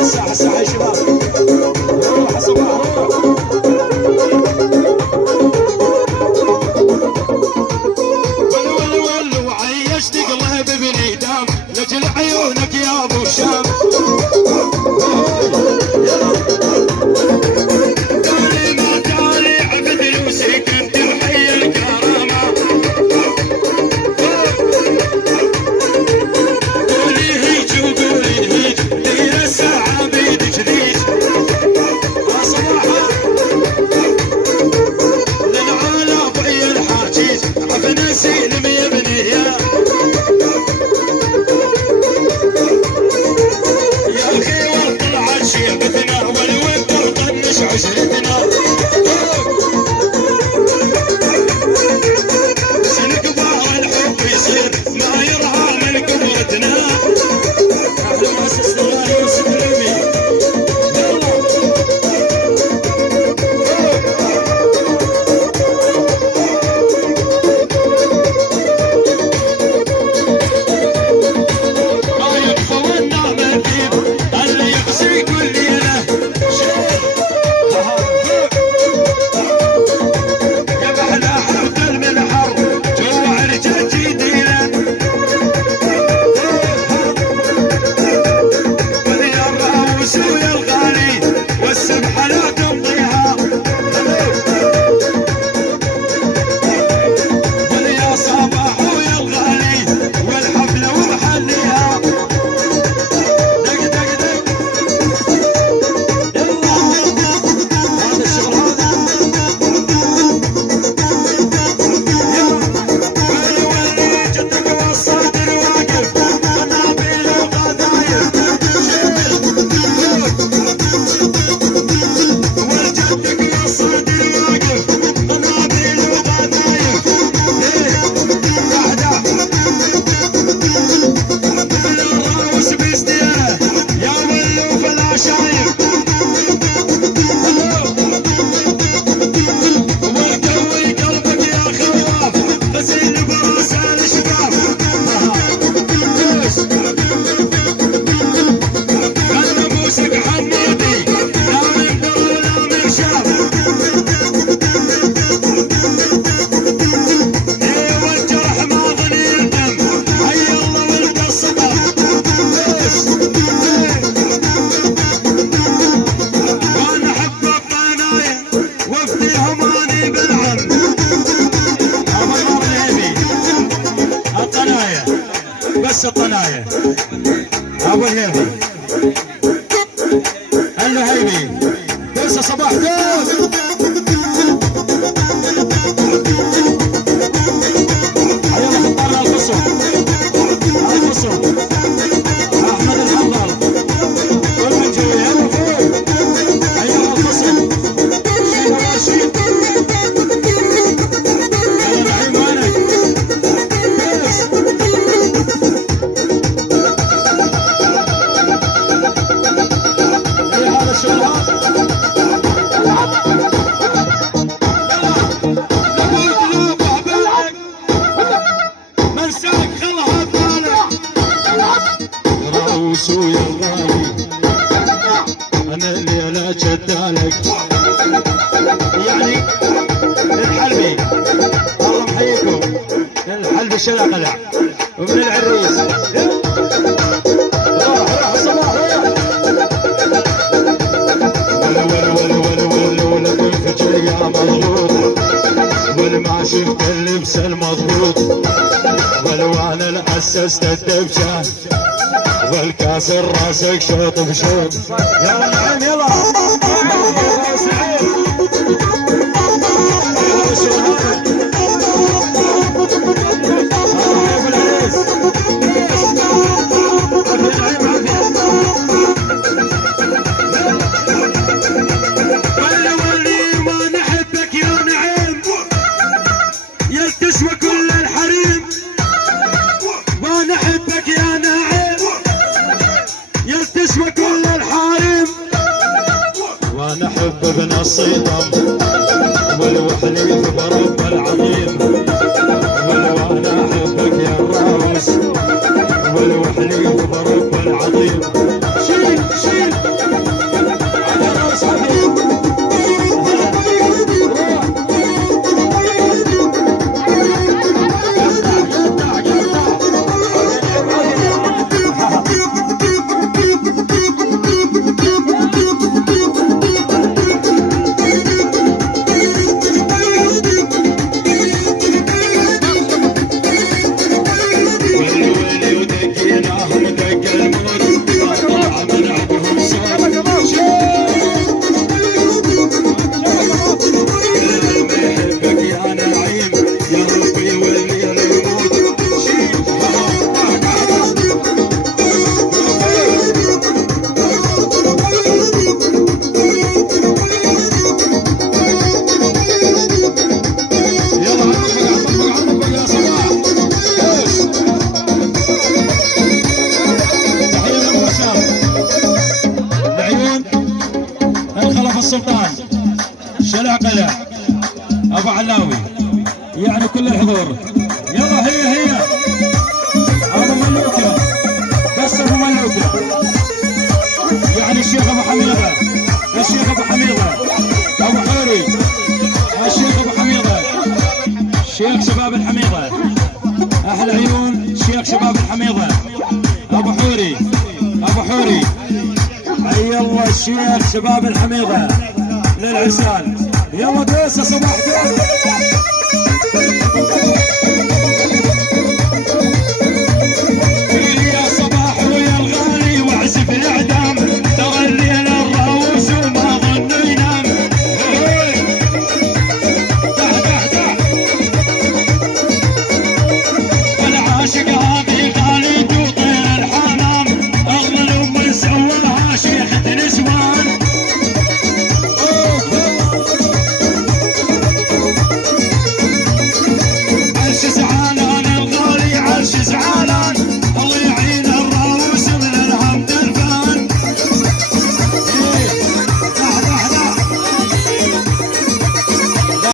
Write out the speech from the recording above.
الساحة الساحة يا شباب، روح صباح روح. ولو وعيشت قلب ابني دام لجل عيونك يا ابو الشام. تالي ما تالي عبد وسكنت وحي الكرامة. قولي هيج وقولي هيج لي الساعة بيدك ذيج. صباحا للعالم ويا الحاجيج عفنا سلم يا ابني يا اخي وطلعت شيبتنا والود وطنش عشرتنا. سنكبر الحب يصير ما يرهى من قوتنا. اهلا مؤسسة الله يوسف الامي. طيب فولنا مديد اللي يحصي كل ليله شيخ. يا محلى حوت المنحر جوا رجال جديده. ويا الراوس ويا الغالي والسمحه لا تمضيها. ويا صباح ويا الغالي والحفله ومحليها. دق دق دق يلا هذا الشغل هذا. ولي جدك والصدر واقف قنابل وغذاير. وجدك والصدر واقف قنابل وغذاير. وحده مثل الراوس بيستيره يا ولو فلا شايف. والقوي قلبك يا خواف غسيل براس الشباب. انا موسك حمادي لا من در ولا من شاف. والجرح ما ظل يندم حي الله والقصبه. وانا احب الطنايا وافديهم اني بالعم. ابو نور الهيبي الطنايا بس الطنايا ابو الهيبي الهيبي بس صباح دوس. يلا خطرنا الخصم احمد الحنظل والمنجوي يلا فوق. ايها الخصم شيل راشد يلا نعيم وينك بس. اي هذا الشغل هذا. نقول قلوبه بالك منساك خلها ببالك. راوس ويا الغالي انا الليله جدالك يعني الحلبي. الله محييكم الحلبي شلا قلع ومن العريس. روح روح صباح روح. ولا كيف جاي مضغوط ما شفت اللبس المضبوط. ولو انا الاسست الدبشه والكاسر راسك شوط بشوط. يلا نعيم يلا تسوى كل الحريم. وانا احبك يا نعيم يا تسوى كل الحريم. وانا احب ابن الصيدم والوحليف برب العظيم. ولو انا احبك يا الراوس والوحليف برب العظيم. العقله ابو علاوي، يعني كل الحضور. يلا هي ابو ملوكه، بس ابو ملوكه، يعني الشيخ ابو حميده، الشيخ ابو حميده، ابو حوري، الشيخ ابو حميده، شيخ شباب الحميده، احلى عيون شيخ شباب الحميده، ابو حوري، ابو حوري، حي الله الشيخ شباب الحميده للعرسان. يلا دوسه صباح دوسه.